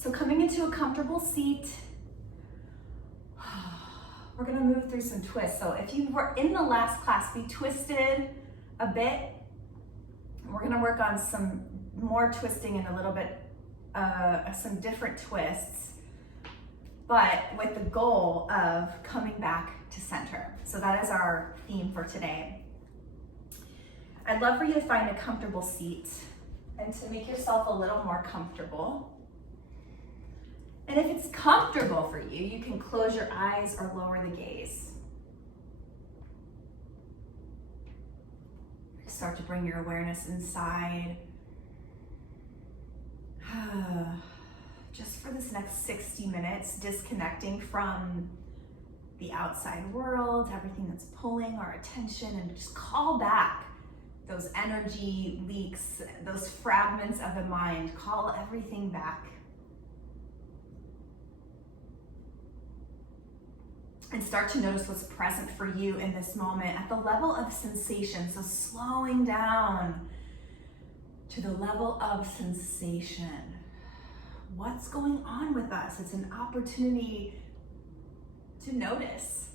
So coming into a comfortable seat, we're gonna move through some twists. So if you were in the last class, we twisted a bit. We're gonna work on some more twisting and a little bit, some different twists, but with the goal of coming back to center. So that is our theme for today. I'd love for you to find a comfortable seat and to make yourself a little more comfortable. And if it's comfortable for you, you can close your eyes or lower the gaze. Start to bring your awareness inside. Just for this next 60 minutes, disconnecting from the outside world, everything that's pulling our attention, and just call back those energy leaks, those fragments of the mind. Call everything back. And start to notice what's present for you in this moment at the level of sensation. So slowing down to the level of sensation. What's going on with us? It's an opportunity to notice.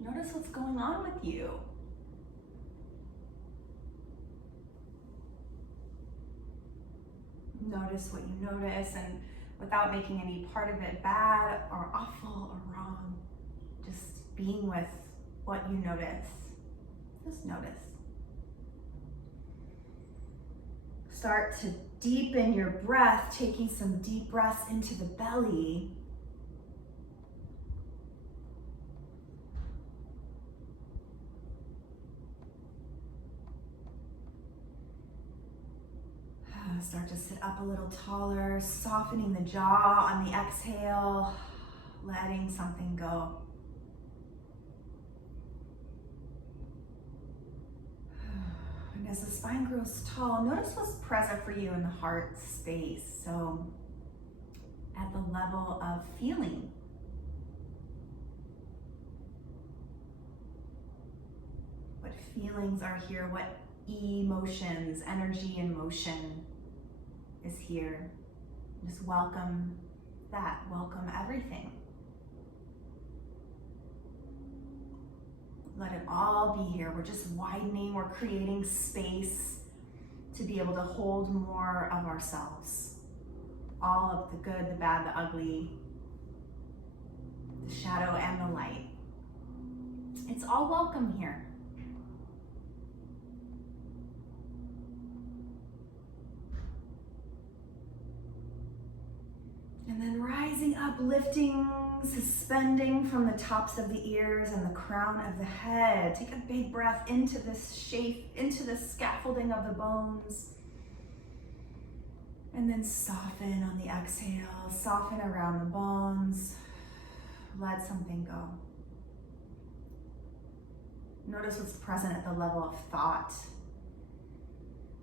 Notice what's going on with you. Notice what you notice, and without making any part of it bad or awful or wrong, just being with what you notice. Just notice. Start to deepen your breath, taking some deep breaths into the belly. Start to sit up a little taller, softening the jaw on the exhale, letting something go. And as the spine grows tall, notice what's present for you in the heart space. So at the level of feeling. What feelings are here? What emotions, energy and motion is here? Just welcome that, welcome everything. Let it all be here. We're just widening, we're creating space to be able to hold more of ourselves. All of the good, the bad, the ugly, the shadow and the light. It's all welcome here. And then rising up, lifting, suspending from the tops of the ears and the crown of the head. Take a big breath into this shape, into the scaffolding of the bones. And then soften on the exhale, soften around the bones. Let something go. Notice what's present at the level of thought.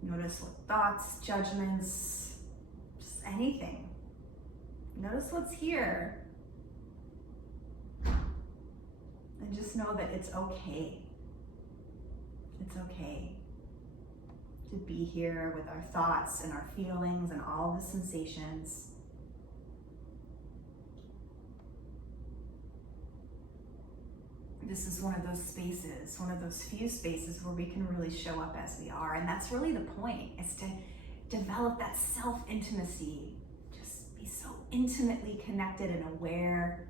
Notice what thoughts, judgments, just anything. Notice what's here. And just know that it's okay. It's okay to be here with our thoughts and our feelings and all the sensations. This is one of those spaces, one of those few spaces where we can really show up as we are. And that's really the point, is to develop that self-intimacy. Just be so intimately connected and aware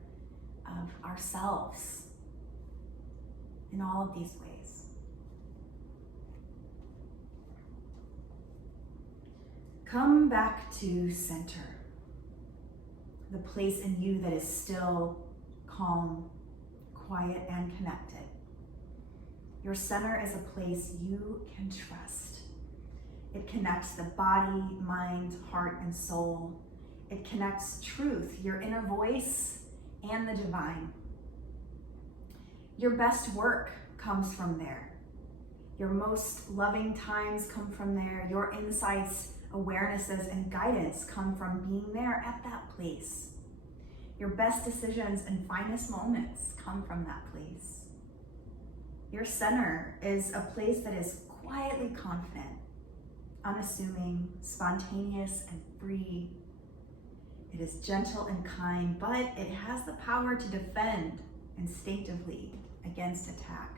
of ourselves in all of these ways. Come back to center, the place in you that is still, calm, quiet, and connected. Your center is a place you can trust. It connects the body, mind, heart, and soul. It connects truth, your inner voice, and the divine. Your best work comes from there. Your most loving times come from there. Your insights, awarenesses, and guidance come from being there at that place. Your best decisions and finest moments come from that place. Your center is a place that is quietly confident, unassuming, spontaneous, and free. It is gentle and kind, but it has the power to defend instinctively against attack.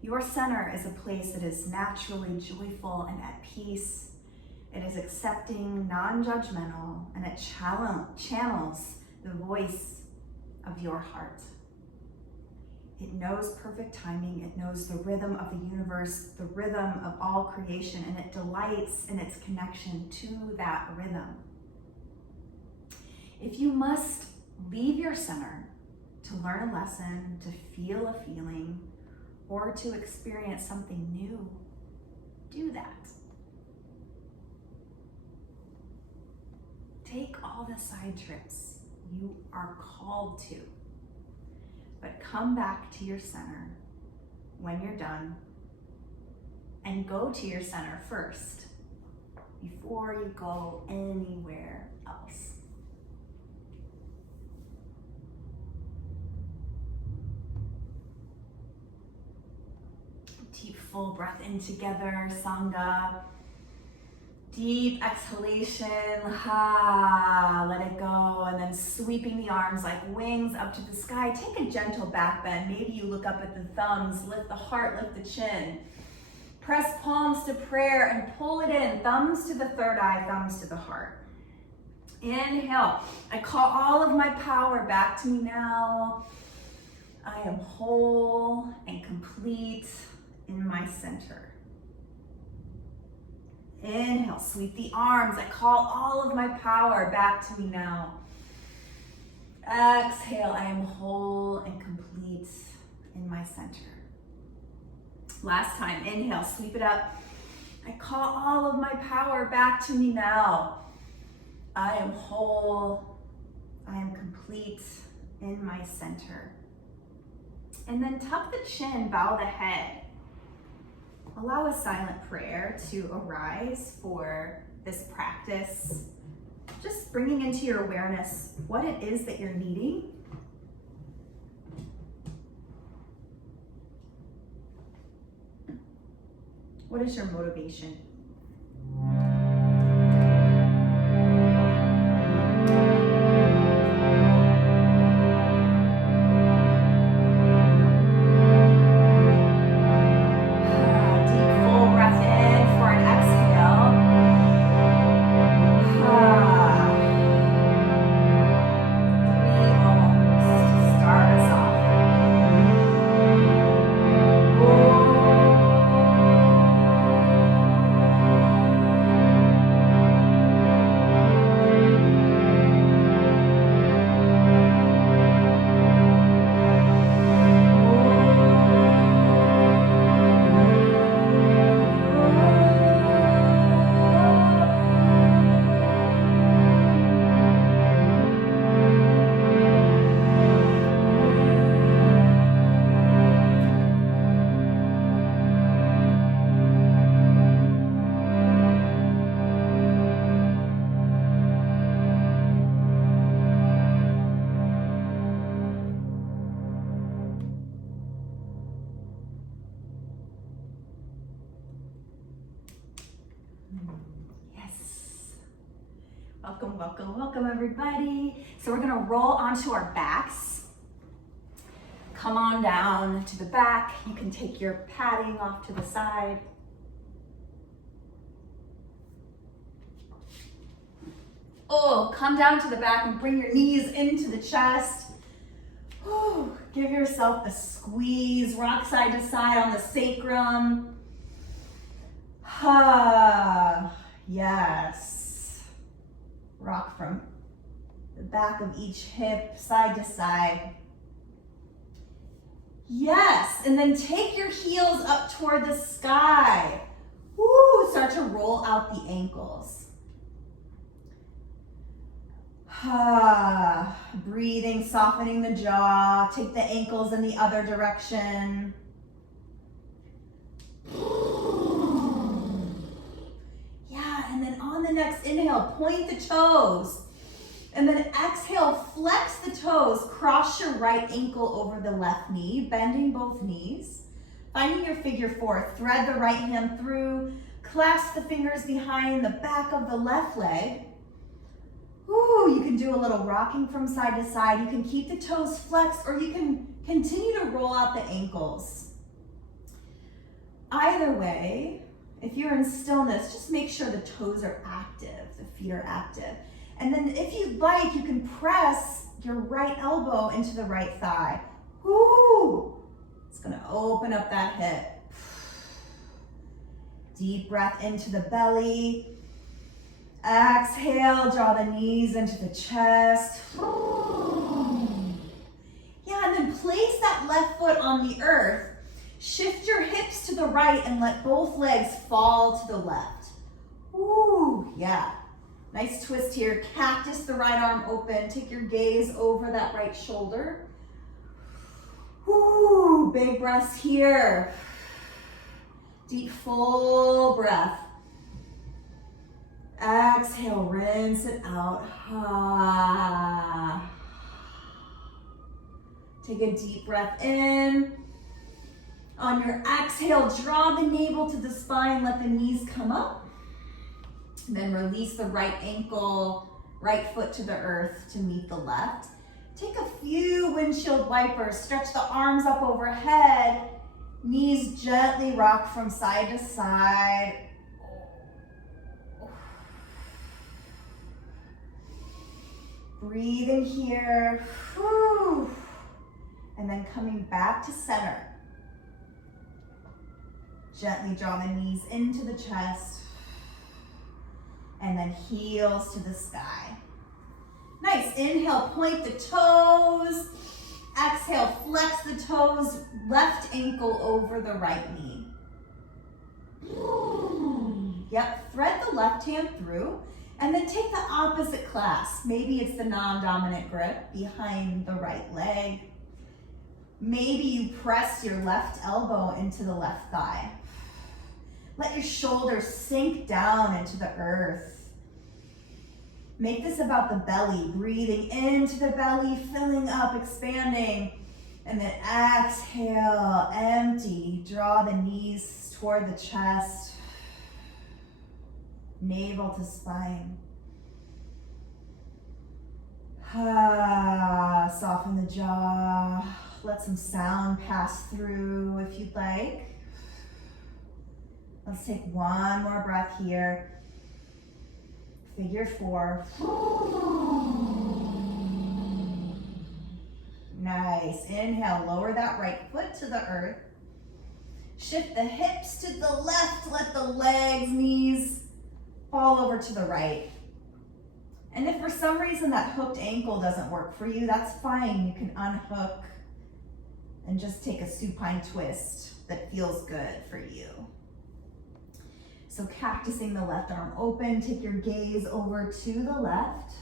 Your center is a place that is naturally joyful and at peace. It is accepting, non-judgmental, and it channels the voice of your heart. It knows perfect timing. It knows the rhythm of the universe, the rhythm of all creation, and it delights in its connection to that rhythm. If you must leave your center to learn a lesson, to feel a feeling, or to experience something new, do that. Take all the side trips you are called to, but come back to your center when you're done and go to your center first before you go anywhere else. Deep full breath in together, Sangha. Deep exhalation, let it go, and then sweeping the arms like wings up to the sky. Take a gentle back bend. Maybe you look up at the thumbs, lift the heart, lift the chin. Press palms to prayer and pull it in. Thumbs to the third eye, thumbs to the heart. Inhale. I call all of my power back to me now. I am whole and complete in my center. Inhale, sweep the arms. I call all of my power back to me now. Exhale, I am whole and complete in my center. Last time, inhale, sweep it up. I call all of my power back to me now. I am whole, I am complete in my center. And then tuck the chin, bow the head. Allow a silent prayer to arise for this practice. Just bringing into your awareness what it is that you're needing. What is your motivation? Welcome, welcome, welcome everybody. So we're gonna roll onto our backs. Come on down to the back. You can take your padding off to the side. Oh, come down to the back and bring your knees into the chest. Oh, give yourself a squeeze. Rock side to side on the sacrum. Yes. Rock from the back of each hip, side to side. Yes, and then take your heels up toward the sky. Woo, start to roll out the ankles. Breathing, softening the jaw. Take the ankles in the other direction. Yeah, and then on the next inhale, point the toes. And then exhale, flex the toes. Cross your right ankle over the left knee, bending both knees. Finding your figure four, thread the right hand through, clasp the fingers behind the back of the left leg. Woo! You can do a little rocking from side to side. You can keep the toes flexed, or you can continue to roll out the ankles. Either way, if you're in stillness, just make sure the toes are active, the feet are active. And then if you'd like, you can press your right elbow into the right thigh. Woo! It's gonna open up that hip. Deep breath into the belly. Exhale, draw the knees into the chest. Yeah, and then place that left foot on the earth. Shift your hips to the right and let both legs fall to the left. Ooh, yeah. Nice twist here. Cactus the right arm open. Take your gaze over that right shoulder. Ooh, big breaths here. Deep, full breath. Exhale, rinse it out. Take a deep breath in. On your exhale, draw the navel to the spine, let the knees come up. And then release the right ankle, right foot to the earth to meet the left. Take a few windshield wipers, stretch the arms up overhead, knees gently rock from side to side. Breathe in here. Whew. And then coming back to center. Gently draw the knees into the chest. And then heels to the sky. Nice. Inhale, point the toes. Exhale, flex the toes. Left ankle over the right knee. Yep, thread the left hand through. And then take the opposite clasp. Maybe it's the non-dominant grip behind the right leg. Maybe you press your left elbow into the left thigh. Let your shoulders sink down into the earth. Make this about the belly, breathing into the belly, filling up, expanding. And then exhale, empty. Draw the knees toward the chest. Navel to spine. Soften the jaw. Let some sound pass through if you'd like. Let's take one more breath here. Figure 4. Nice. Inhale, lower that right foot to the earth. Shift the hips to the left. Let the legs, knees fall over to the right. And if for some reason that hooked ankle doesn't work for you, that's fine. You can unhook and just take a supine twist that feels good for you. So cactusing the left arm open, take your gaze over to the left.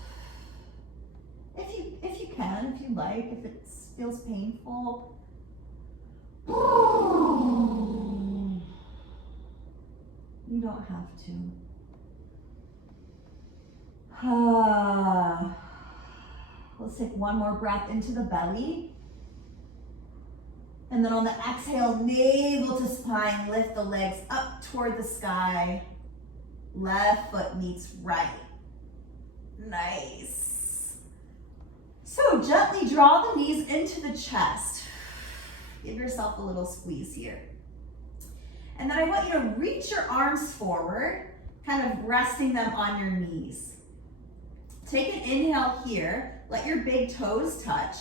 If you can, if you like, if it feels painful. You don't have to. Let's take one more breath into the belly. And then on the exhale, navel to spine, lift the legs up toward the sky. Left foot meets right. Nice. So gently draw the knees into the chest. Give yourself a little squeeze here. And then I want you to reach your arms forward, kind of resting them on your knees. Take an inhale here. Let your big toes touch.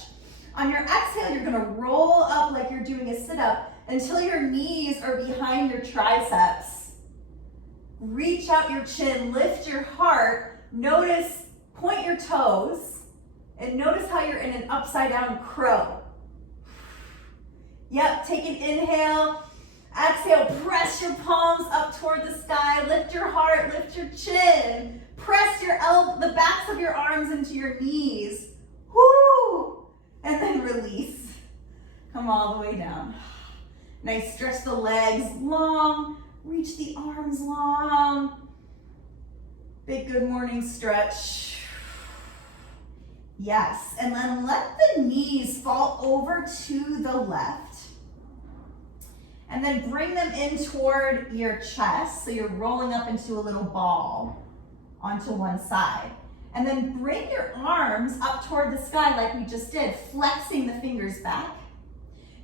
On your exhale, you're gonna roll up like you're doing a sit-up until your knees are behind your triceps. Reach out your chin, lift your heart. Notice, point your toes, and notice how you're in an upside down crow. Yep, take an inhale. Exhale, press your palms up toward the sky. Lift your heart, lift your chin. Press the backs of your arms into your knees. Woo! And then release. Come all the way down. Nice, stretch the legs long. Reach the arms long. Big good morning stretch. Yes, and then let the knees fall over to the left. And then bring them in toward your chest. So you're rolling up into a little ball onto one side. And then bring your arms up toward the sky like we just did, flexing the fingers back.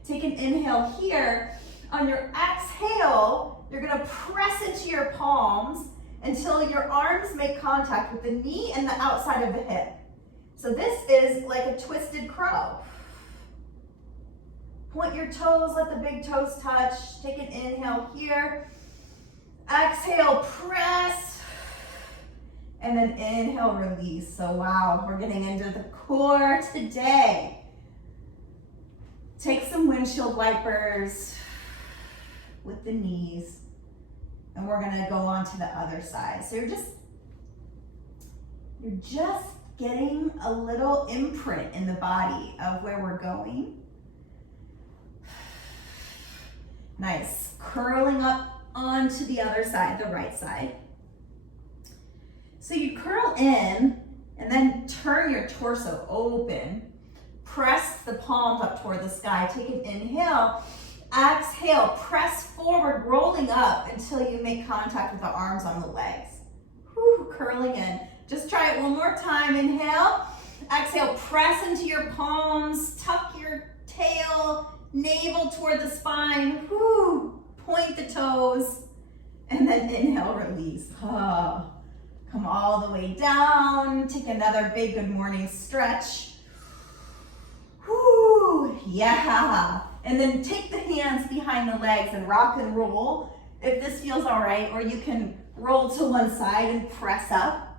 Take an inhale here. On your exhale, you're gonna press into your palms until your arms make contact with the knee and the outside of the hip. So this is like a twisted crow. Point your toes, let the big toes touch. Take an inhale here. Exhale, press. And then inhale, release. So wow, we're getting into the core today. Take some windshield wipers with the knees. And we're gonna go on to the other side. So you're just getting a little imprint in the body of where we're going. Nice, curling up onto the other side, the right side. So you curl in and then turn your torso open. Press the palms up toward the sky. Take an inhale. Exhale, press forward, rolling up until you make contact with the arms on the legs. Whew, curling in. Just try it one more time. Inhale. Exhale, press into your palms. Tuck your tail, navel toward the spine. Whew, point the toes. And then inhale, release. Oh. Come all the way down. Take another big good morning stretch. Whoo, yeah. And then take the hands behind the legs and rock and roll if this feels all right, or you can roll to one side and press up.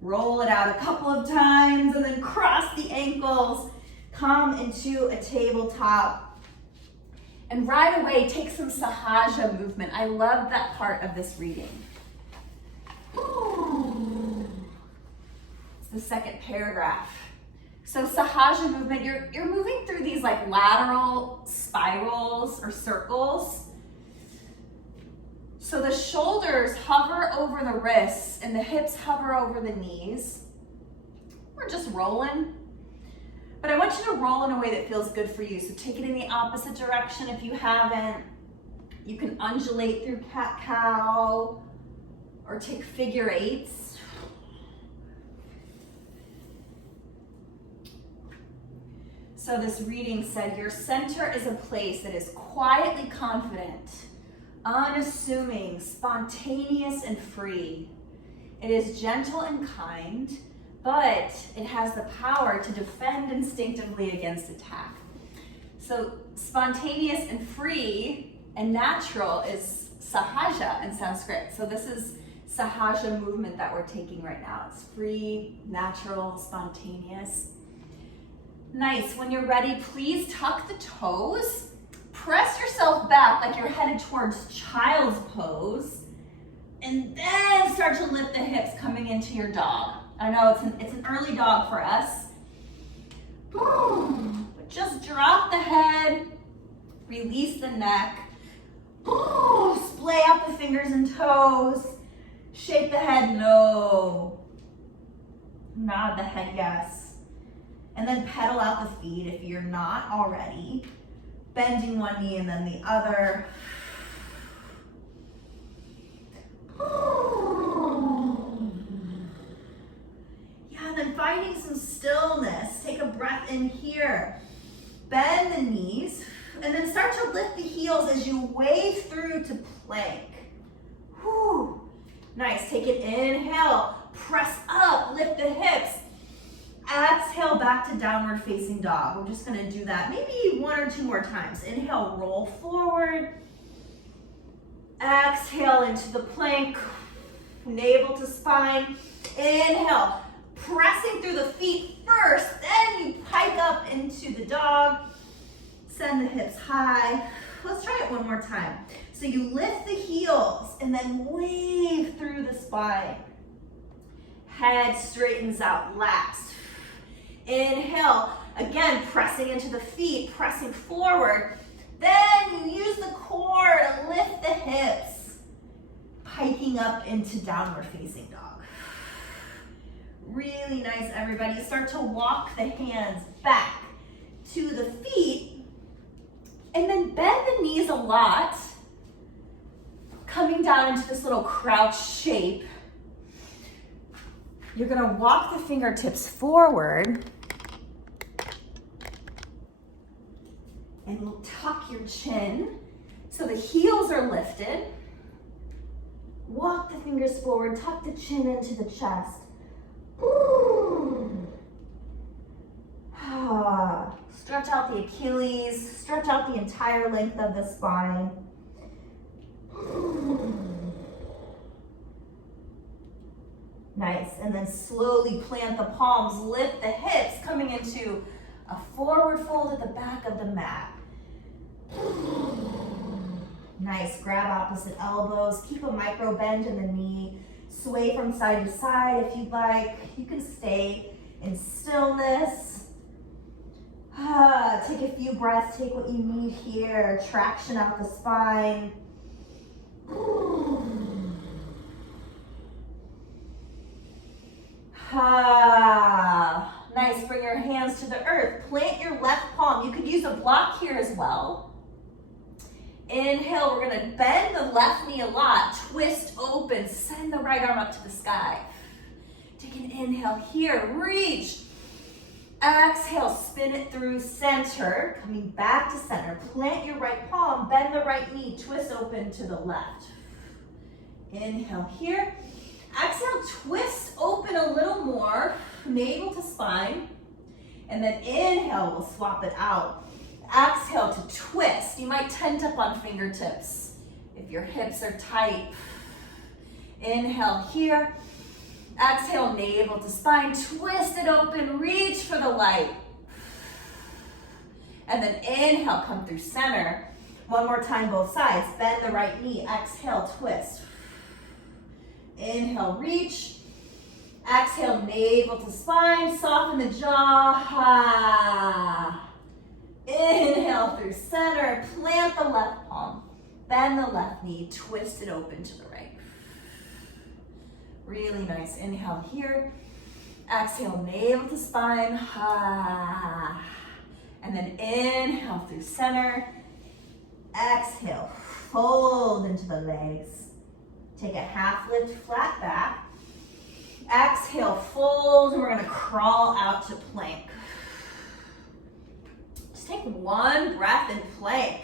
Roll it out a couple of times and then cross the ankles. Come into a tabletop. And right away, take some Sahaja movement. I love that part of this reading. It's the second paragraph. So Sahaja movement, you're moving through these like lateral spirals or circles. So the shoulders hover over the wrists and the hips hover over the knees. We're just rolling. But I want you to roll in a way that feels good for you. So take it in the opposite direction if you haven't. You can undulate through cat-cow or take figure eights. So this reading said, your center is a place that is quietly confident, unassuming, spontaneous, and free. It is gentle and kind, but it has the power to defend instinctively against attack. So spontaneous and free and natural is Sahaja in Sanskrit. So this is Sahaja movement that we're taking right now. It's free, natural, spontaneous. Nice. When you're ready, please tuck the toes. Press yourself back like you're headed towards child's pose. And then start to lift the hips coming into your dog. I know it's an early dog for us. But just drop the head, release the neck, splay out the fingers and toes, shake the head no, nod the head yes, and then pedal out the feet if you're not already, bending one knee and then the other. And finding some stillness. Take a breath in here. Bend the knees and then start to lift the heels as you wave through to plank. Whew. Nice. Take an inhale. Press up. Lift the hips. Exhale back to downward facing dog. We're just going to do that maybe one or two more times. Inhale, roll forward. Exhale into the plank. Navel to spine. Inhale. Pressing through the feet first, then you pike up into the dog. Send the hips high. Let's try it one more time. So you lift the heels and then wave through the spine. Head straightens out, laps. Inhale, again pressing into the feet, pressing forward. Then you use the core to lift the hips, piking up into downward facing dog. Really nice, everybody. Start to walk the hands back to the feet and then bend the knees a lot coming down into this little crouch shape. You're gonna walk the fingertips forward and we'll tuck your chin so the heels are lifted. Walk the fingers forward, tuck the chin into the chest. Stretch out the Achilles, stretch out the entire length of the spine. Nice, and then slowly plant the palms, lift the hips, coming into a forward fold at the back of the mat. Nice, grab opposite elbows, keep a micro bend in the knee, sway from side to side if you'd like. You can stay in stillness. Take a few breaths, take what you need here. Traction out the spine. Nice, bring your hands to the earth. Plant your left palm. You could use a block here as well. Inhale, we're gonna bend the left knee a lot. Twist open, send the right arm up to the sky. Take an inhale here, reach. Exhale, spin it through center, coming back to center. Plant your right palm, bend the right knee, twist open to the left. Inhale here. Exhale, twist open a little more, navel to spine. And then inhale, we'll swap it out. Exhale to twist. You might tent up on fingertips if your hips are tight. Inhale here. Exhale, navel to spine, twist it open, reach for the light. And then inhale, come through center. One more time, both sides. Bend the right knee, exhale, twist. Inhale, reach. Exhale, navel to spine, soften the jaw. Inhale through center, plant the left palm, bend the left knee, twist it open to the right. Really nice. Inhale here. Exhale, navel to spine. And then inhale through center. Exhale, fold into the legs. Take a half lift, flat back. Exhale, fold, and we're gonna crawl out to plank. Just take one breath in plank.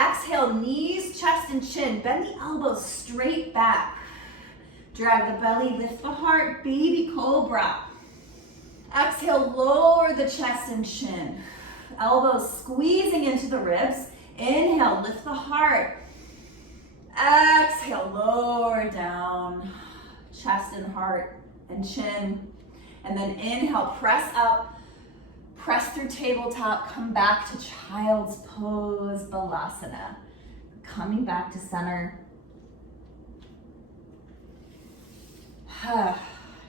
Exhale, knees, chest, and chin. Bend the elbows straight back. Drag the belly, lift the heart, baby cobra. Exhale, lower the chest and chin. Elbows squeezing into the ribs. Inhale, lift the heart. Exhale, lower down. Chest and heart and chin. And then inhale, press up. Press through tabletop, come back to child's pose, balasana. Coming back to center.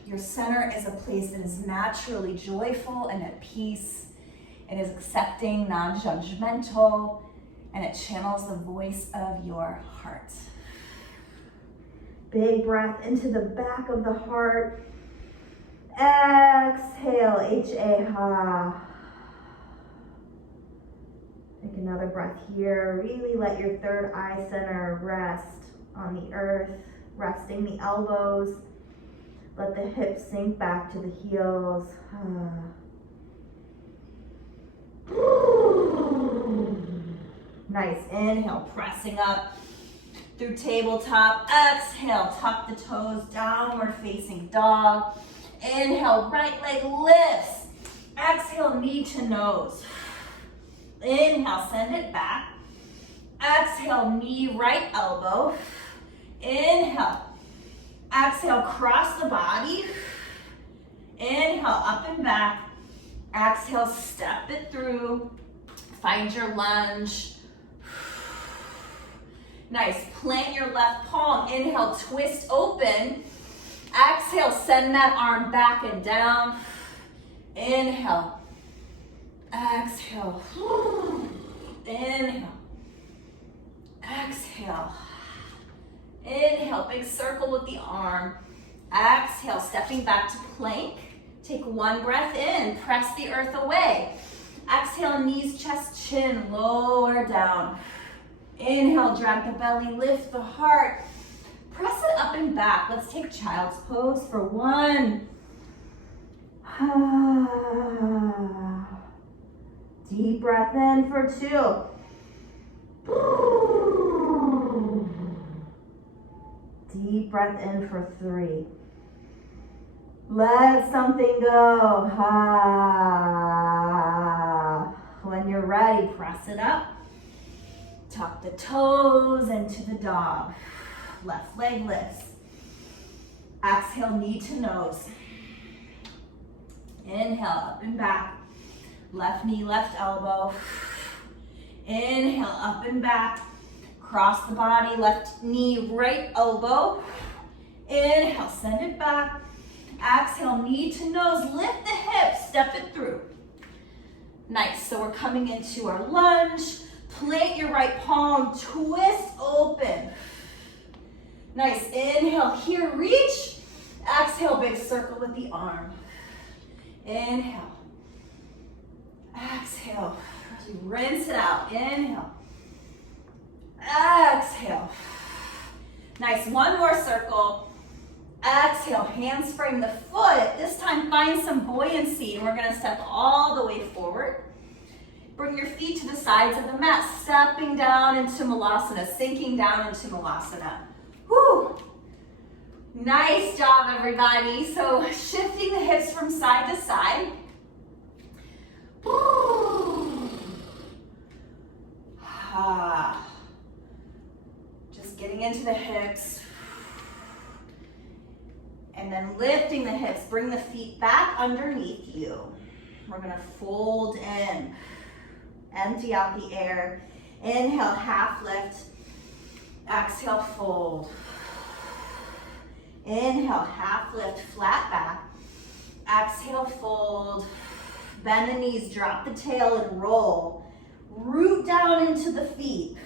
Your center is a place that is naturally joyful and at peace. It is accepting, non-judgmental, and it channels the voice of your heart. Big breath into the back of the heart. Exhale, H-A-Ha. Take another breath here. Really let your third eye center rest on the earth, resting the elbows. Let the hips sink back to the heels. Nice. Inhale, pressing up through tabletop. Exhale, tuck the toes, downward facing dog. Inhale, right leg lifts. Exhale, knee to nose. Inhale, send it back. Exhale, knee, right elbow. Inhale. Exhale, cross the body. Inhale, up and back. Exhale, step it through. Find your lunge. Nice. Plant your left palm. Inhale, twist open. Exhale, send that arm back and down. Inhale. Exhale. Inhale. Exhale. Inhale, big circle with the arm. Exhale, stepping back to plank. Take one breath in, press the earth away. Exhale, knees, chest, chin, lower down. Inhale, drag the belly, lift the heart. Press it up and back. Let's take child's pose for 1. Deep breath in for 2. Deep breath in for 3. Let something go. When you're ready, press it up. Tuck the toes into the dog. Left leg lifts. Exhale, knee to nose. Inhale, up and back. Left knee, left elbow. Inhale, up and back. Cross the body, left knee, right elbow. Inhale, send it back. Exhale, knee to nose, lift the hips, step it through. Nice, so we're coming into our lunge. Plant your right palm, twist open. Nice, inhale here, reach. Exhale, big circle with the arm. Inhale. Exhale, rinse it out, inhale. Exhale. Nice, one more circle. Exhale, hands frame the foot. This time find some buoyancy and we're gonna step all the way forward. Bring your feet to the sides of the mat, stepping down into Malasana, sinking down into Malasana. Whew. Nice job, everybody. So shifting the hips from side to side. Just getting into the hips. And then lifting the hips, bring the feet back underneath you. We're gonna fold in, empty out the air. Inhale, half lift. Exhale, fold. Inhale, half lift, flat back. Exhale, fold. Bend the knees, drop the tail and roll. Root down into the feet.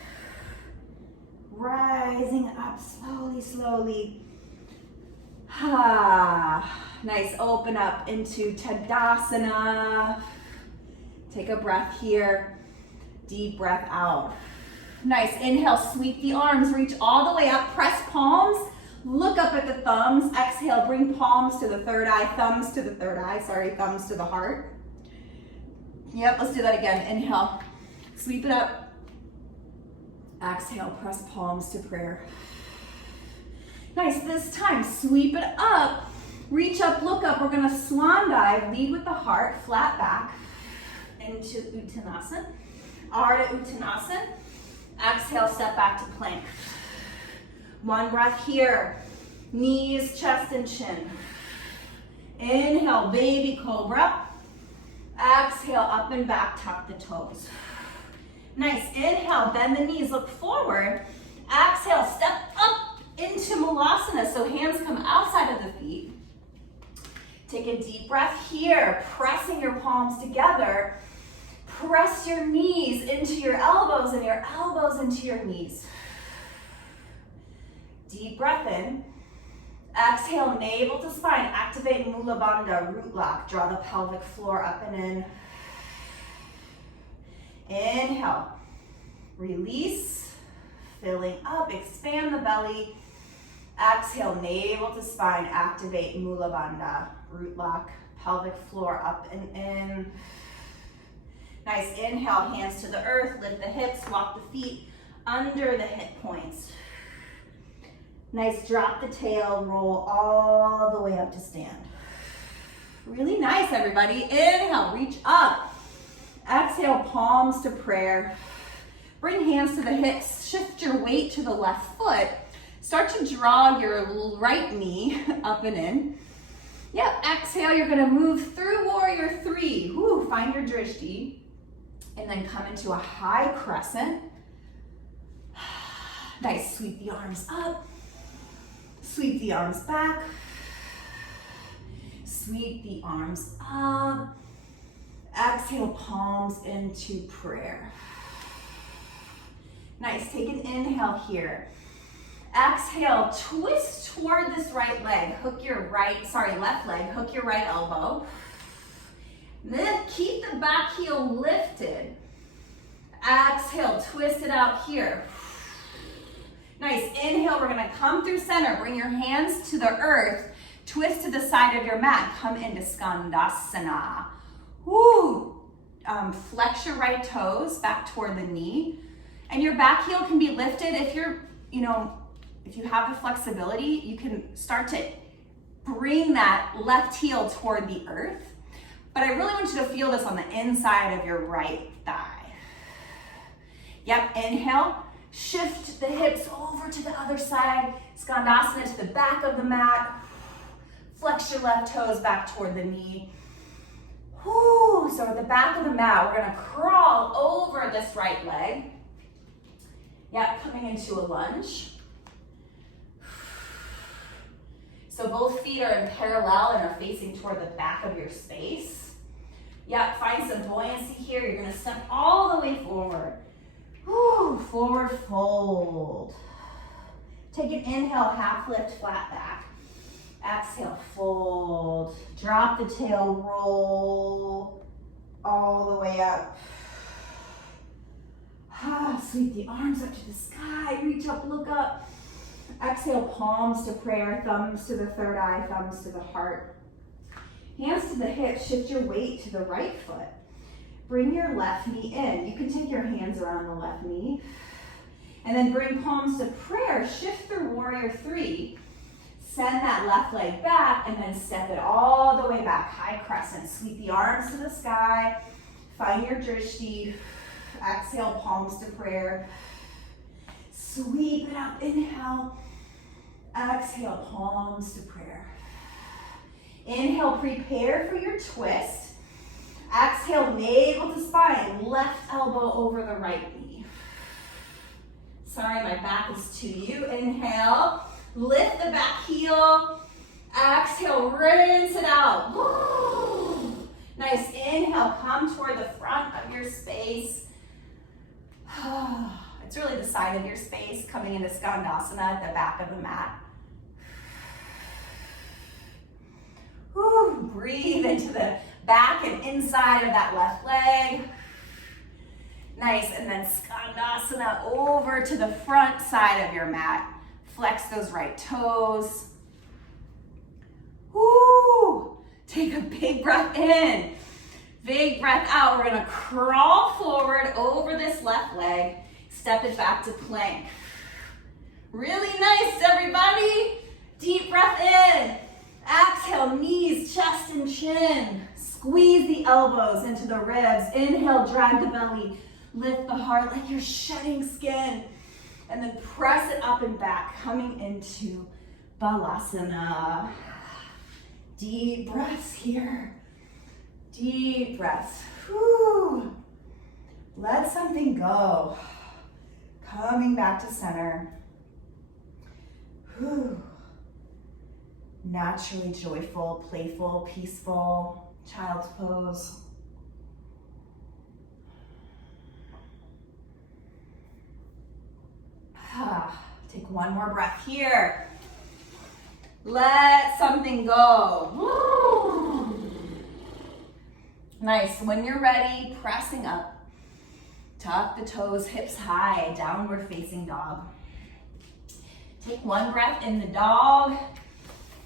Rising up slowly, slowly. Nice, open up into Tadasana. Take a breath here. Deep breath out. Nice, inhale, sweep the arms, reach all the way up, press palms, look up at the thumbs. Exhale, bring palms to the third eye, thumbs to the third eye, thumbs to the heart. Yep, let's do that again. Inhale, sweep it up. Exhale, press palms to prayer. Nice, this time, sweep it up. Reach up, look up. We're gonna swan dive, lead with the heart, flat back into Uttanasana. Ardha Uttanasana. Exhale, step back to plank. One breath here. Knees, chest, and chin. Inhale, baby cobra. Exhale, up and back, tuck the toes. Nice, inhale, bend the knees, look forward. Exhale, step up into Malasana, so hands come outside of the feet. Take a deep breath here, pressing your palms together. Press your knees into your elbows and your elbows into your knees. Deep breath in. Exhale, navel to spine. Activate Mula Bandha, root lock. Draw the pelvic floor up and in. Inhale. Release. Filling up. Expand the belly. Exhale, navel to spine. Activate Mula Bandha, root lock. Pelvic floor up and in. Nice, inhale, hands to the earth, lift the hips, walk the feet under the hip points. Nice, drop the tail, roll all the way up to stand. Really nice, everybody. Inhale, reach up. Exhale, palms to prayer. Bring hands to the hips, shift your weight to the left foot. Start to draw your right knee up and in. Yep, exhale, you're gonna move through warrior 3. Woo, find your drishti. And then come into a high crescent. Nice, sweep the arms up. Sweep the arms back. Sweep the arms up. Exhale, palms into prayer. Nice, take an inhale here. Exhale, twist toward this right leg. Hook your left leg, hook your right elbow. Then keep the back heel lifted. Exhale, twist it out here. Nice, inhale, we're gonna come through center. Bring your hands to the earth. Twist to the side of your mat. Come into Skandasana. Woo! Flex your right toes back toward the knee. And your back heel can be lifted. If you're, if you have the flexibility, you can start to bring that left heel toward the earth. But I really want you to feel this on the inside of your right thigh. Yep, inhale. Shift the hips over to the other side. Skandasana to the back of the mat. Flex your left toes back toward the knee. Whoo. So at the back of the mat, we're gonna crawl over this right leg. Yep, coming into a lunge. So both feet are in parallel and are facing toward the back of your space. Yep, find some buoyancy here. You're gonna step all the way forward. Whoo, forward fold. Take an inhale, half lift, flat back. Exhale, fold. Drop the tail, roll all the way up. Sweep the arms up to the sky. Reach up, look up. Exhale, palms to prayer, thumbs to the third eye, thumbs to the heart. Hands to the hips, shift your weight to the right foot. Bring your left knee in. You can take your hands around the left knee. And then bring palms to prayer. Shift through warrior three. Send that left leg back and then step it all the way back. High crescent. Sweep the arms to the sky. Find your drishti. Exhale, palms to prayer. Sweep it up. Inhale. Exhale, palms to prayer. Inhale, prepare for your twist. Exhale, navel to spine, left elbow over the right knee. Sorry, my back is to you. Inhale, lift the back heel. Exhale, rinse it out. Woo. Nice, inhale, come toward the front of your space. It's really the side of your space, coming into Skandasana at the back of the mat. Woo. Breathe into the back and inside of that left leg. Nice, and then Skandasana over to the front side of your mat. Flex those right toes. Woo! Take a big breath in. Big breath out. We're gonna crawl forward over this left leg. Step it back to plank. Really nice, everybody. Deep breath in. Exhale, knees, chest, and chin. Squeeze the elbows into the ribs. Inhale, drag the belly. Lift the heart like you're shedding skin. And then press it up and back, coming into Balasana. Deep breaths here. Deep breaths. Whew. Let something go. Coming back to center. Whew. Naturally joyful, playful, peaceful, child's pose. Take one more breath here. Let something go. Nice. When you're ready, pressing up. Tuck the toes, hips high, downward facing dog. Take one breath in the dog.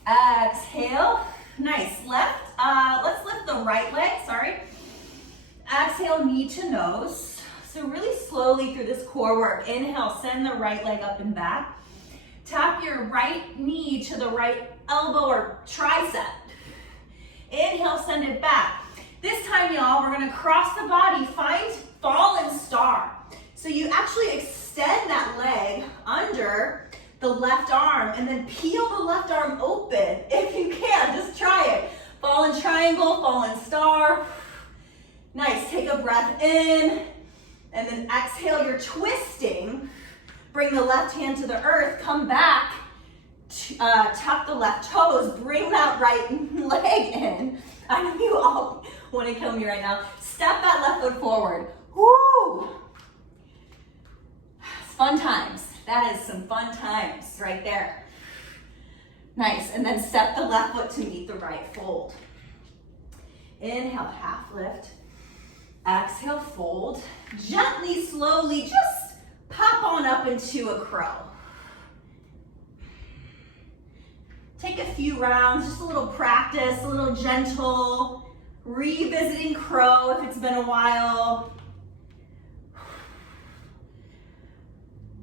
Exhale. Nice. Let's lift the right leg, sorry. Exhale, knee to nose. So really slowly through this core work. Inhale, send the right leg up and back. Tap your right knee to the right elbow or tricep. Inhale, send it back. This time, y'all, we're gonna cross the body, find fallen star. So you actually extend that leg under the left arm and then peel the left arm open. If you can, just try it. Fallen triangle, fallen star. Nice, take a breath in and then exhale, you're twisting. Bring the left hand to the earth, come back, tuck the left toes, bring that right leg in. I know you all want to kill me right now. Step that left foot forward. Woo! It's fun times. That is some fun times right there. Nice, and then step the left foot to meet the right fold. Inhale, half lift. Exhale, fold. Gently, slowly, just pop on up into a crow. Take a few rounds, just a little practice, a little gentle, revisiting crow if it's been a while.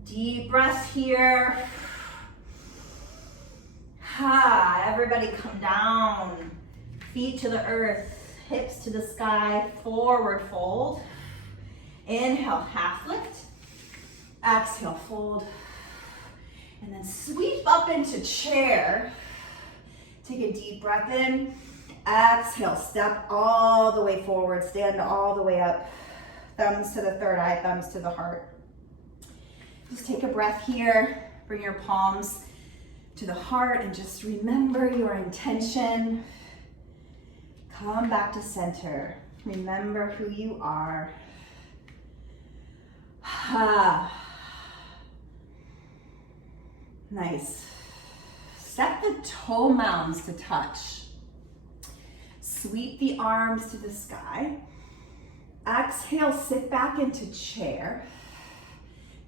Deep breath here. Everybody come down. Feet to the earth, hips to the sky, forward fold. Inhale, half lift. Exhale, fold. And then sweep up into chair. Take a deep breath in. Exhale, step all the way forward, stand all the way up. Thumbs to the third eye, thumbs to the heart. Just take a breath here. Bring your palms to the heart and just remember your intention. Come back to center. Remember who you are. Nice. Step the toe mounds to touch. Sweep the arms to the sky. Exhale, sit back into chair.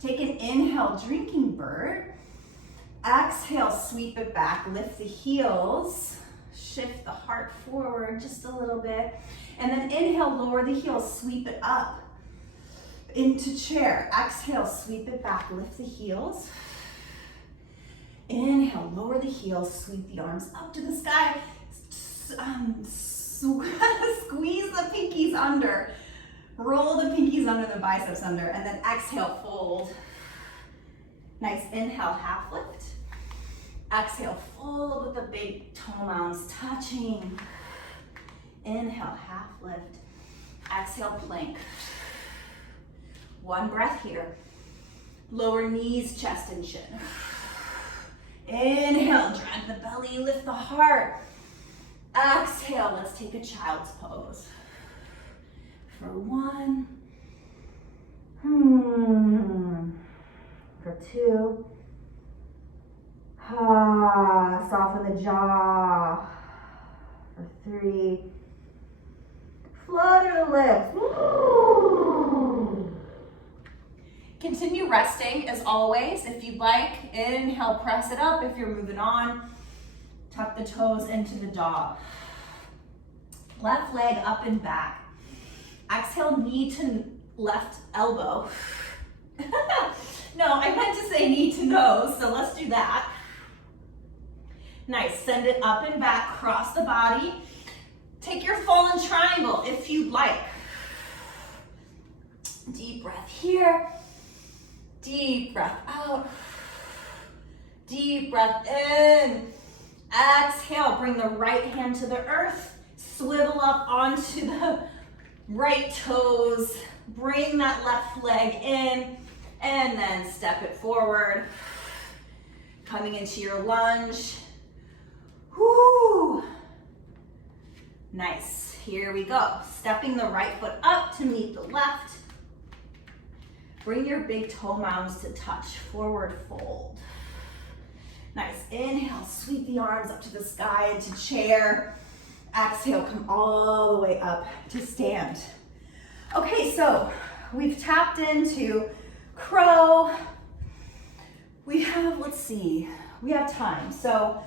Take an inhale, drinking bird. Exhale, sweep it back, lift the heels. Shift the heart forward just a little bit. And then inhale, lower the heels, sweep it up into chair. Exhale, sweep it back, lift the heels. Inhale, lower the heels, sweep the arms up to the sky. Squeeze the pinkies under. Roll the pinkies under, the biceps under, and then exhale, fold. Nice, inhale, half lift. Exhale, fold with the big toe mounds touching. Inhale, half lift. Exhale, plank. One breath here. Lower knees, chest, and chin. Inhale, drag the belly, lift the heart. Exhale, let's take a child's pose. For one. For two. Soften the jaw. For three. Flutter the lips. Continue resting as always. If you'd like, inhale, press it up. If you're moving on, tuck the toes into the dog. Left leg up and back. Exhale, knee to left elbow. No, I meant to say knee to nose, so let's do that. Nice, send it up and back, cross the body. Take your fallen triangle if you'd like. Deep breath here. Deep breath out. Deep breath in. Exhale, bring the right hand to the earth. Swivel up onto the right toes. Bring that left leg in and then step it forward. Coming into your lunge. Whoo! Nice, here we go. Stepping the right foot up to meet the left. Bring your big toe mounds to touch, forward fold. Nice, inhale, sweep the arms up to the sky into chair. Exhale, come all the way up to stand. Okay, so we've tapped into crow. We have, let's see, we have time. So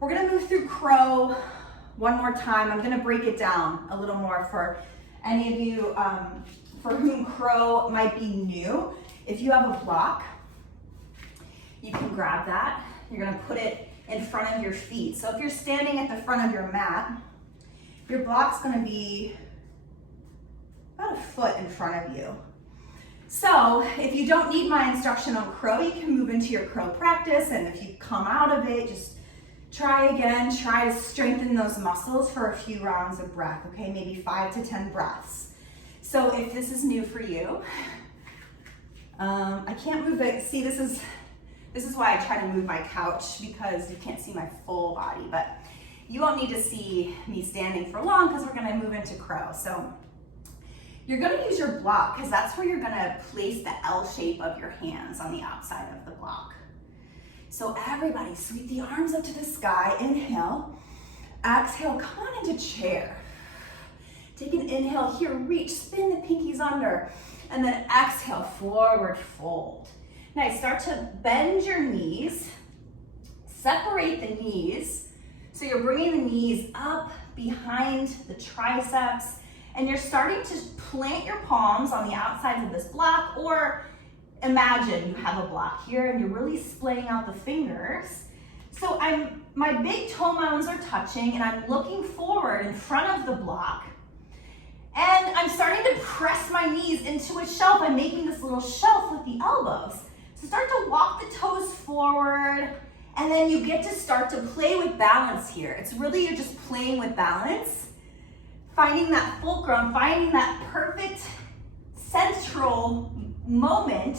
we're gonna move through crow one more time. I'm gonna break it down a little more for any of you for whom crow might be new. If you have a block, you can grab that. You're gonna put it in front of your feet. So if you're standing at the front of your mat, your block's gonna be about a foot in front of you. So if you don't need my instruction on crow, you can move into your crow practice, and if you come out of it, just try again, try to strengthen those muscles for a few rounds of breath, okay? Maybe 5 to 10 breaths. So if this is new for you, I can't move it. See, this is why I try to move my couch, because you can't see my full body, but you won't need to see me standing for long because we're gonna move into crow. So you're gonna use your block because that's where you're gonna place the L shape of your hands on the outside of the block. So everybody sweep the arms up to the sky, inhale. Exhale, come on into chair. Take an inhale here, reach, spin the pinkies under, and then exhale, forward fold. Nice, start to bend your knees, separate the knees. So you're bringing the knees up behind the triceps, and you're starting to plant your palms on the outsides of this block, or imagine you have a block here and you're really splaying out the fingers. So my big toe mounds are touching and I'm looking forward in front of the block. And I'm starting to press my knees into a shelf. I'm making this little shelf with the elbows. So start to walk the toes forward, and then you get to start to play with balance here. It's really, you're just playing with balance, finding that fulcrum, finding that perfect central moment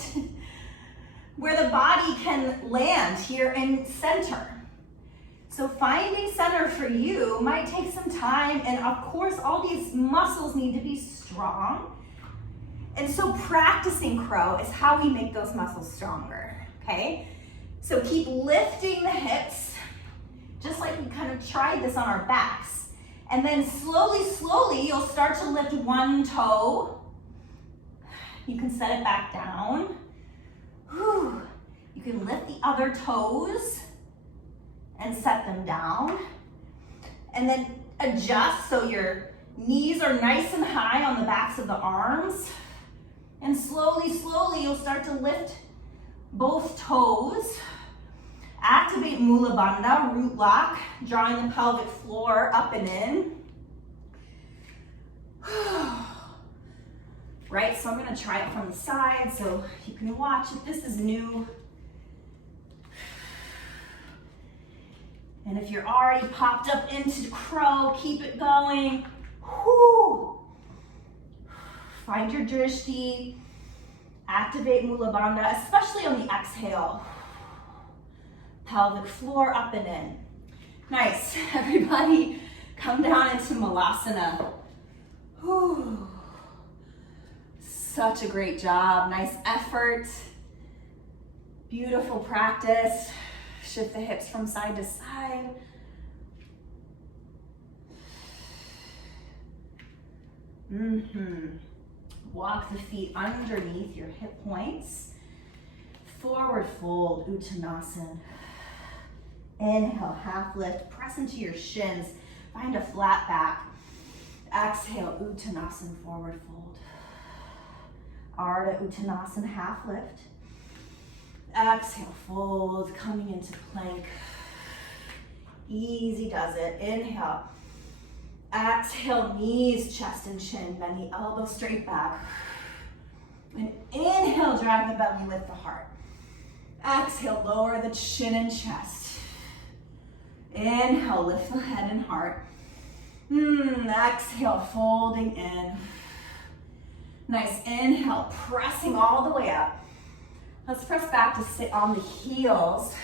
where the body can land here in center. So finding center for you might take some time, and of course all these muscles need to be strong. And so practicing crow is how we make those muscles stronger, okay? So keep lifting the hips, just like we kind of tried this on our backs. And then slowly, slowly, you'll start to lift one toe. You can set it back down. Whew. You can lift the other toes and set them down. And then adjust so your knees are nice and high on the backs of the arms. And slowly, slowly, you'll start to lift both toes. Activate Mula Bandha, root lock, drawing the pelvic floor up and in. Right, so I'm gonna try it from the side so you can watch if this is new. And if you're already popped up into crow, keep it going. Whew. Find your drishti. Activate Mula Bandha, especially on the exhale. Pelvic floor up and in. Nice, everybody come down into Malasana. Whew. Such a great job, nice effort. Beautiful practice. Shift the hips from side to side. Walk the feet underneath your hip points. Forward fold, Uttanasana. Inhale, half lift, press into your shins. Find a flat back. Exhale, Uttanasana, forward fold. Ardha Uttanasana, half lift. Exhale, fold, coming into plank. Easy does it. Inhale. Exhale, knees, chest and chin. Bend the elbow straight back. And inhale, drag the belly, lift the heart. Exhale, lower the chin and chest. Inhale, lift the head and heart. Exhale, folding in. Nice, inhale, pressing all the way up. Let's press back to sit on the heels.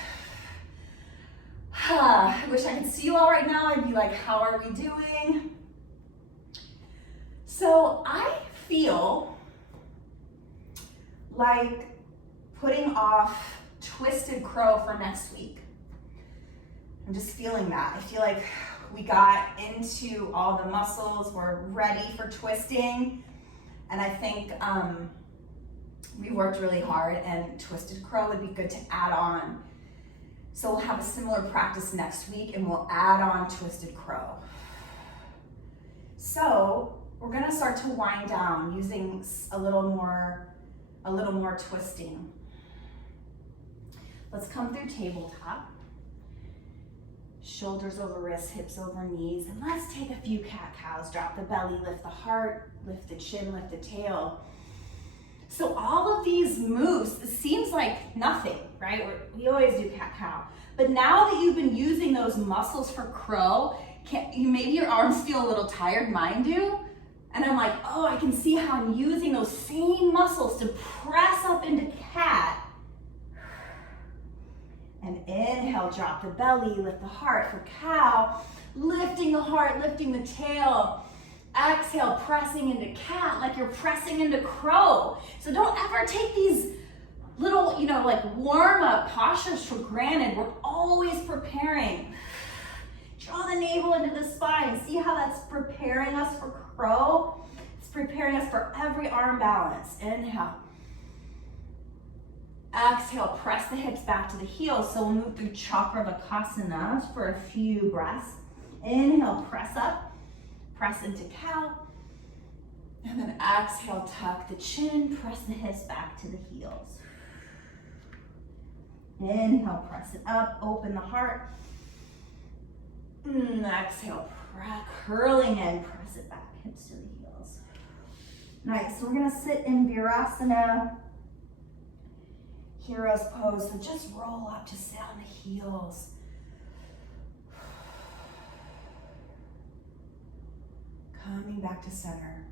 I wish I could see you all right now. I'd be like, how are we doing? So I feel like putting off twisted crow for next week. I'm just feeling that. I feel like we got into all the muscles. We're ready for twisting. And I think we worked really hard, and twisted crow would be good to add on. So we'll have a similar practice next week, and we'll add on twisted crow. So we're gonna start to wind down using a little more twisting. Let's come through tabletop. Shoulders over wrists, hips over knees, and let's take a few cat-cows. Drop the belly, lift the heart, lift the chin, lift the tail. So all of these moves, it seems like nothing, right? We always do cat-cow. But now that you've been using those muscles for crow, maybe your arms feel a little tired, mine do. And I'm like, oh, I can see how I'm using those same muscles to press up into cat. And inhale, drop the belly, lift the heart for cow, lifting the heart, lifting the tail. Exhale, pressing into cat like you're pressing into crow. So don't ever take these little, like warm-up postures for granted. We're always preparing. Draw the navel into the spine. See how that's preparing us for crow? It's preparing us for every arm balance. Inhale. Exhale, press the hips back to the heels. So we'll move through Chakravakasana for a few breaths. Inhale, press up, press into cow. And then exhale, tuck the chin, press the hips back to the heels. Inhale, press it up, open the heart. Exhale, curling in, press it back, hips to the heels. Nice, so we're gonna sit in Virasana, Hero's pose. So just roll up to sit on the heels. Coming back to center.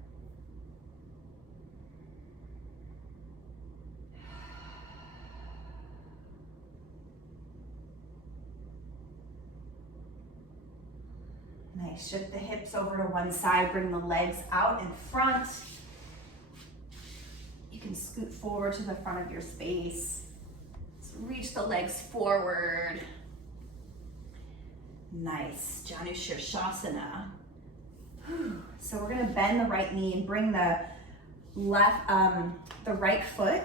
Nice, shift the hips over to one side, bring the legs out in front. You can scoot forward to the front of your space. So reach the legs forward. Nice, Janu Shirshasana. So we're gonna bend the right knee and bring the right foot,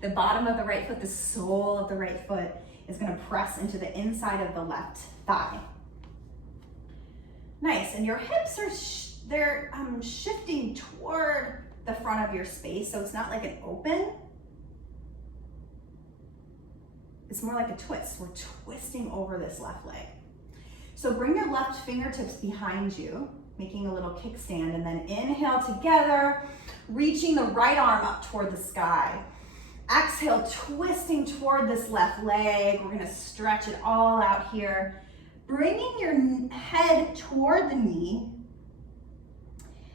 the bottom of the right foot, the sole of the right foot is gonna press into the inside of the left thigh. Nice, and your hips are shifting toward the front of your space, so it's not like an open. It's more like a twist. We're twisting over this left leg. So bring your left fingertips behind you, making a little kickstand, and then inhale together, reaching the right arm up toward the sky. Exhale, twisting toward this left leg. We're gonna stretch it all out here. Bringing your head toward the knee,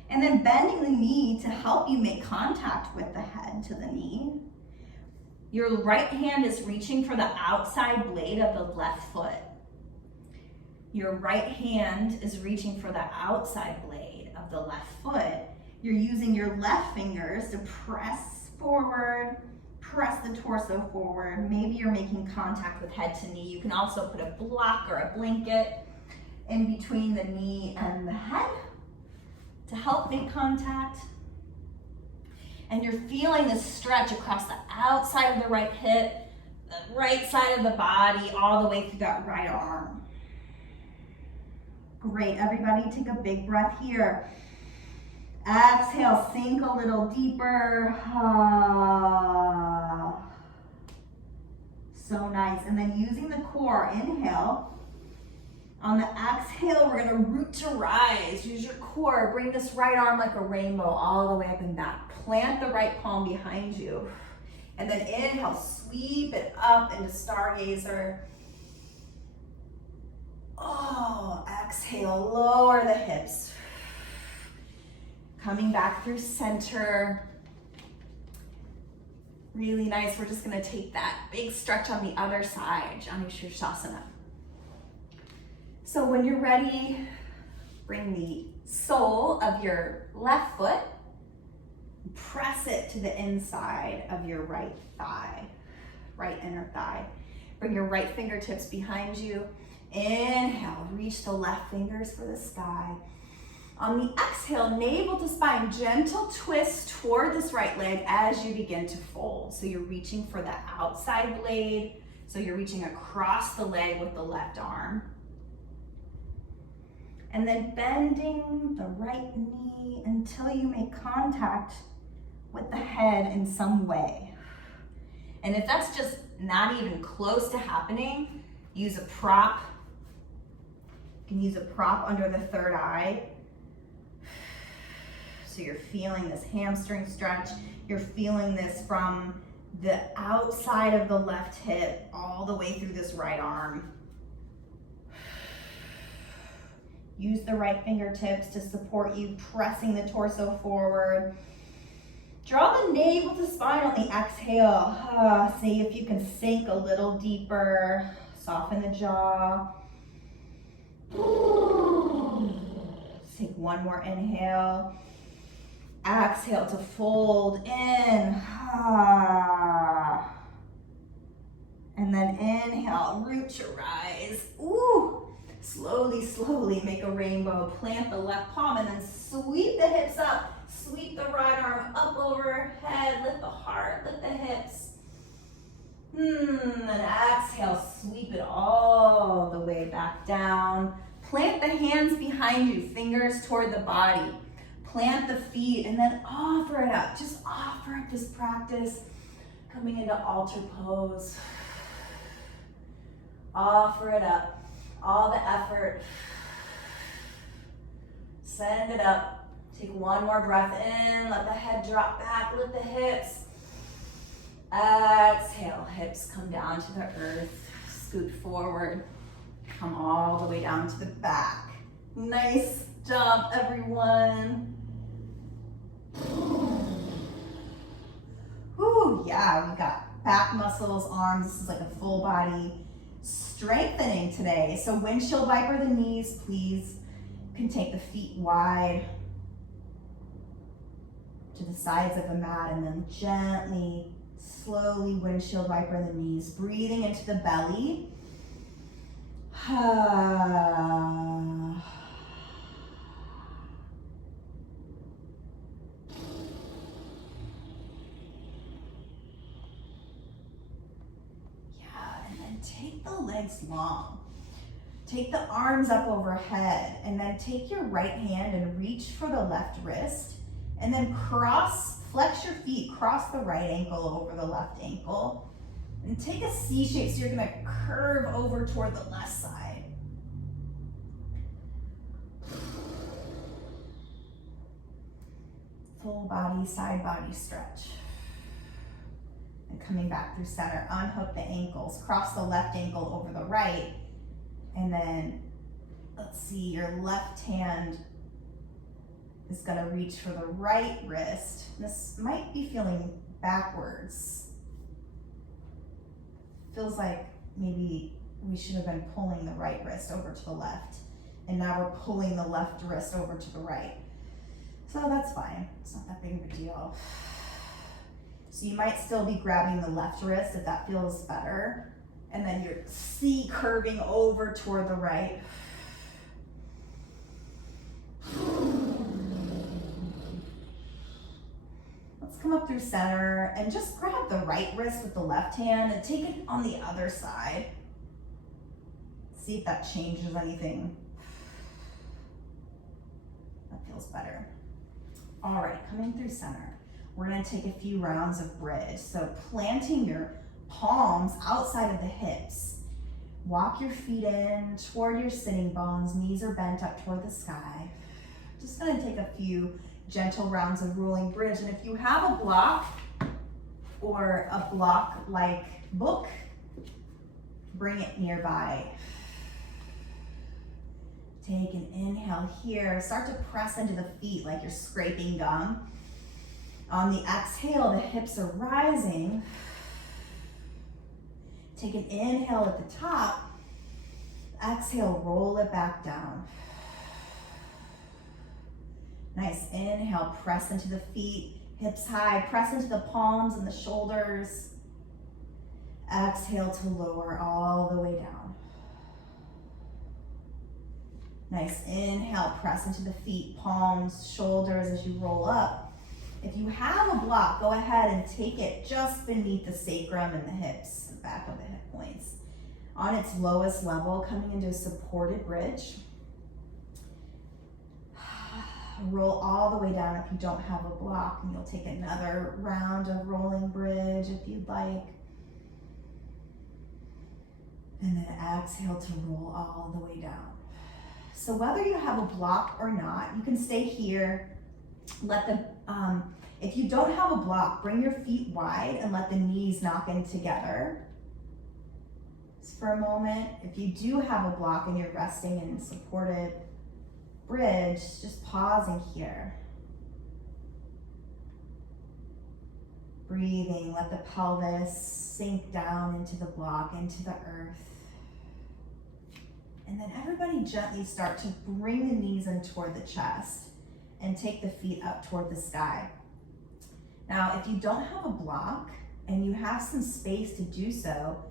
and then bending the knee to help you make contact with the head to the knee. Your right hand is reaching for the outside blade of the left foot. Your right hand is reaching for the outside blade of the left foot. You're using your left fingers to press forward, press the torso forward. Maybe you're making contact with head to knee. You can also put a block or a blanket in between the knee and the head to help make contact. And you're feeling this stretch across the outside of the right hip, the right side of the body, all the way through that right arm. Great, everybody take a big breath here. Exhale, sink a little deeper. So nice. And then using the core, inhale. On the exhale, we're gonna root to rise. Use your core. Bring this right arm like a rainbow all the way up and back. Plant the right palm behind you. And then inhale, sweep it up into stargazer. Oh, exhale, lower the hips. Coming back through center. Really nice. We're just gonna take that big stretch on the other side, Janu Shirshasana. So when you're ready, bring the sole of your left foot, press it to the inside of your right thigh, right inner thigh. Bring your right fingertips behind you. Inhale, reach the left fingers for the sky. On the exhale, navel to spine, gentle twist toward this right leg as you begin to fold. So you're reaching for the outside blade. So you're reaching across the leg with the left arm. And then bending the right knee until you make contact with the head in some way. And if that's just not even close to happening, use a prop. You can use a prop under the third eye. So you're feeling this hamstring stretch. You're feeling this from the outside of the left hip all the way through this right arm. Use the right fingertips to support you, pressing the torso forward. Draw the navel to spine on the exhale. See if you can sink a little deeper. Soften the jaw. Take one more inhale. Exhale to fold in. And then inhale, root to rise. Ooh. Slowly, slowly make a rainbow. Plant the left palm and then sweep the hips up. Sweep the right arm up overhead. Lift the heart, lift the hips. Then exhale, sweep it all the way back down. Plant the hands behind you, fingers toward the body. Plant the feet and then offer it up. Just offer up this practice. Coming into altar pose. Offer it up. All the effort. Send it up. Take one more breath in. Let the head drop back. Lift the hips. Exhale, hips come down to the earth. Scoot forward. Come all the way down to the back. Nice job, everyone. Ooh, yeah, we got back muscles, arms. This is like a full body strengthening today. So windshield wiper the knees, please. You can take the feet wide to the sides of the mat and then gently, slowly windshield wiper the knees. Breathing into the belly. Take the legs long. Take the arms up overhead and then take your right hand and reach for the left wrist and then flex your feet, cross the right ankle over the left ankle and take a C shape so you're gonna curve over toward the left side. Full body, side body stretch. And coming back through center, unhook the ankles, cross the left ankle over the right, and then, let's see, your left hand is gonna reach for the right wrist. This might be feeling backwards. Feels like maybe we should have been pulling the right wrist over to the left, and now we're pulling the left wrist over to the right. So that's fine, it's not that big of a deal. So you might still be grabbing the left wrist if that feels better. And then you're C curving over toward the right. Let's come up through center and just grab the right wrist with the left hand and take it on the other side. See if that changes anything. That feels better. All right, coming through center. We're gonna take a few rounds of bridge. So planting your palms outside of the hips. Walk your feet in toward your sitting bones. Knees are bent up toward the sky. Just gonna take a few gentle rounds of rolling bridge. And if you have a block or a block-like book, bring it nearby. Take an inhale here. Start to press into the feet like you're scraping gum. On the exhale, the hips are rising. Take an inhale at the top. Exhale, roll it back down. Nice inhale, press into the feet, hips high, press into the palms and the shoulders. Exhale to lower all the way down. Nice inhale, press into the feet, palms, shoulders as you roll up. If you have a block, go ahead and take it just beneath the sacrum and the hips, the back of the hip points. On its lowest level, coming into a supported bridge. Roll all the way down if you don't have a block, and you'll take another round of rolling bridge if you'd like. And then exhale to roll all the way down. So whether you have a block or not, you can stay here. Let the, if you don't have a block, bring your feet wide and let the knees knock in together. Just for a moment. If you do have a block and you're resting in supported bridge, just pausing here. Breathing, let the pelvis sink down into the block, into the earth. And then everybody gently start to bring the knees in toward the chest and take the feet up toward the sky. Now, if you don't have a block and you have some space to do so,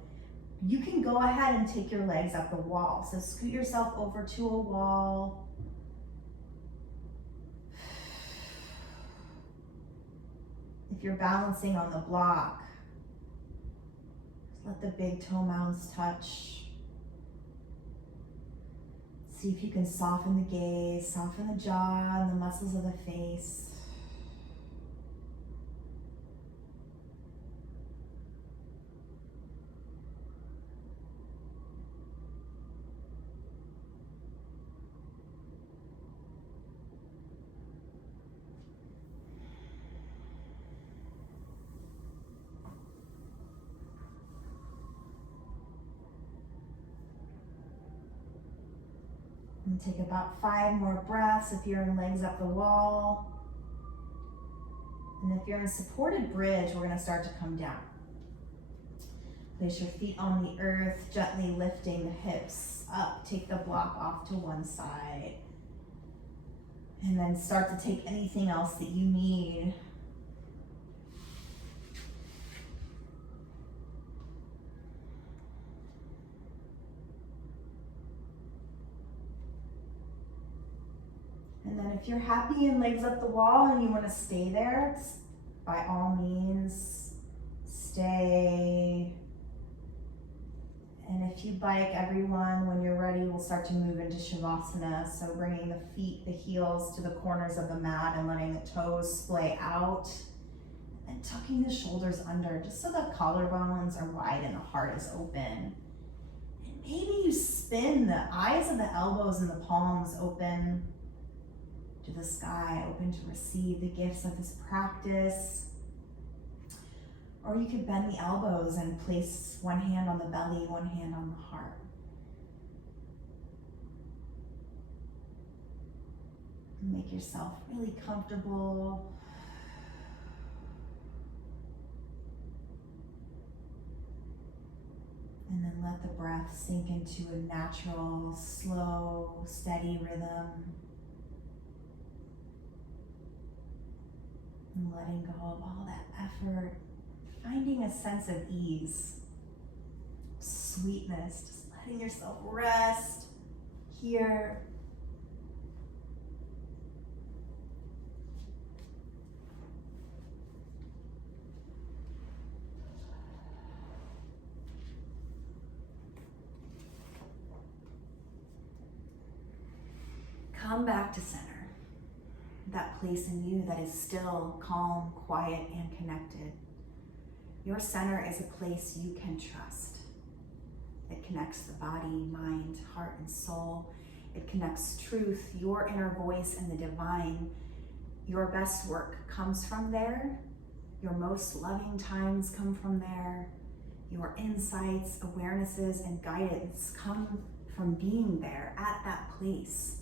you can go ahead and take your legs up the wall. So scoot yourself over to a wall. If you're balancing on the block, Let the big toe mounds touch. See if you can soften the gaze, soften the jaw and the muscles of the face. And take about 5 more breaths if you're in legs up the wall. And if you're in supported bridge, we're going to start to come down. Place your feet on the earth, gently lifting the hips up. Take the block off to one side. And then start to take anything else that you need. And then if you're happy in legs up the wall and you want to stay there, by all means, stay. And if you'd like, everyone, when you're ready, we'll start to move into Shavasana. So bringing the feet, the heels to the corners of the mat and letting the toes splay out. And tucking the shoulders under just so the collarbones are wide and the heart is open. And maybe you spin the eyes of the elbows and the palms open to the sky, open to receive the gifts of this practice. Or you could bend the elbows and place one hand on the belly, one hand on the heart. Make yourself really comfortable. And then let the breath sink into a natural, slow, steady rhythm. And letting go of all that effort, finding a sense of ease, sweetness, just letting yourself rest here. Come back to center. That place in you that is still calm, quiet, and connected. Your center is a place you can trust. It connects the body, mind, heart, and soul. It connects truth, your inner voice, and the divine. Your best work comes from there. Your most loving times come from there. Your insights, awarenesses, and guidance come from being there at that place.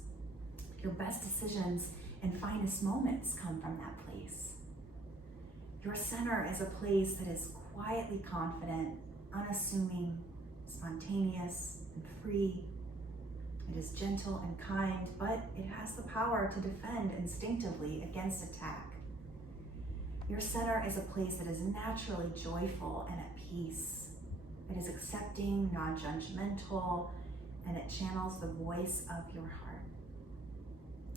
Your best decisions and finest moments come from that place. Your center is a place that is quietly confident, unassuming, spontaneous, and free. It is gentle and kind, but it has the power to defend instinctively against attack. Your center is a place that is naturally joyful and at peace. It is accepting, non-judgmental, and it channels the voice of your heart.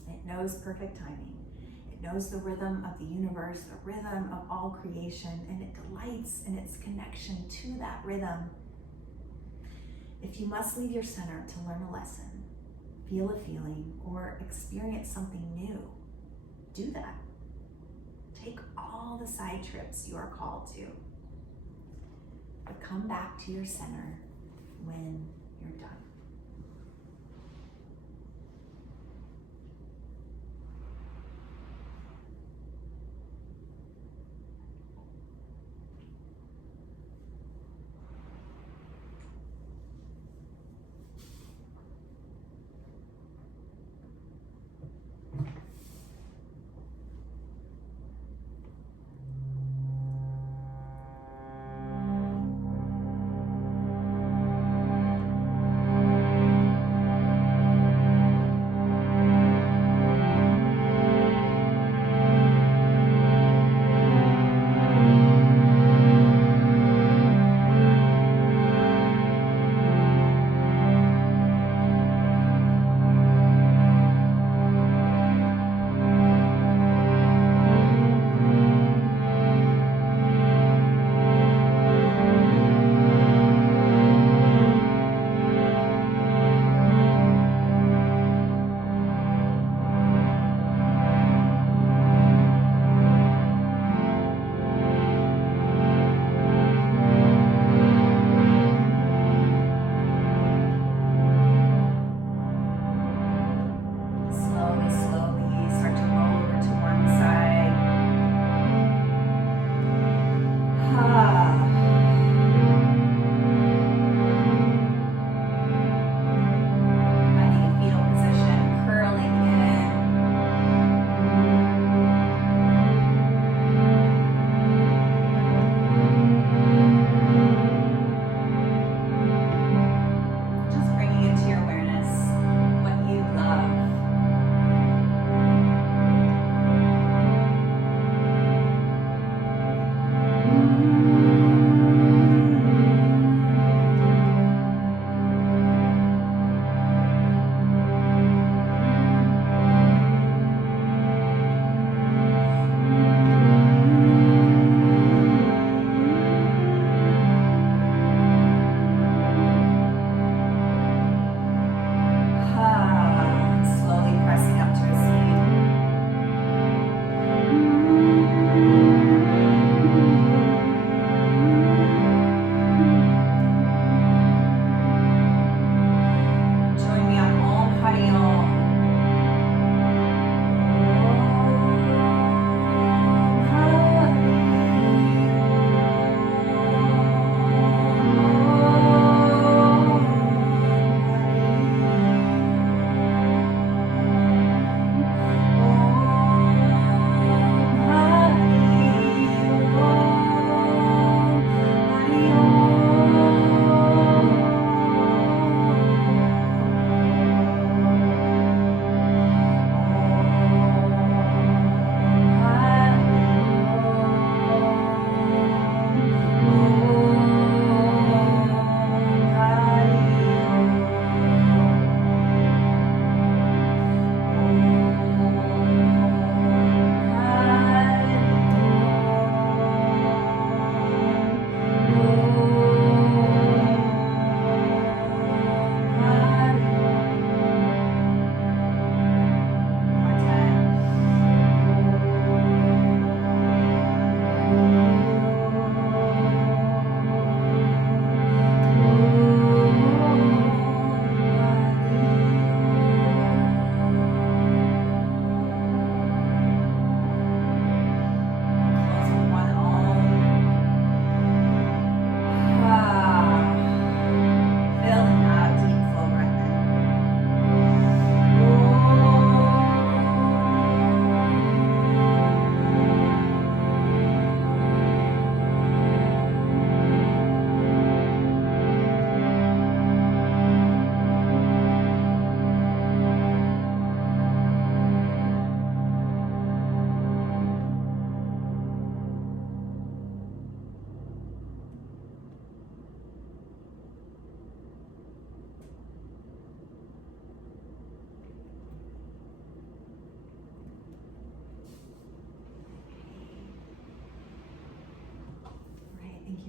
It knows perfect timing. It knows the rhythm of the universe, the rhythm of all creation, and it delights in its connection to that rhythm. If you must leave your center to learn a lesson, feel a feeling, or experience something new, do that. Take all the side trips you are called to. But come back to your center when you're done.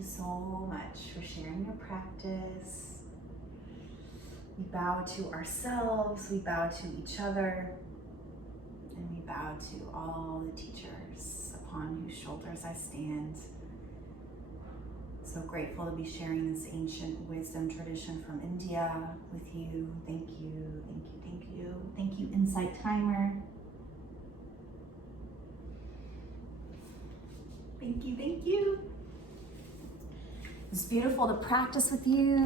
you so much for sharing your practice. We bow to ourselves, we bow to each other, and we bow to all the teachers upon whose shoulders I stand. So grateful to be sharing this ancient wisdom tradition from India with you. Thank you, thank you, thank you. Thank you, Insight Timer. Thank you, thank you. It's beautiful to practice with you.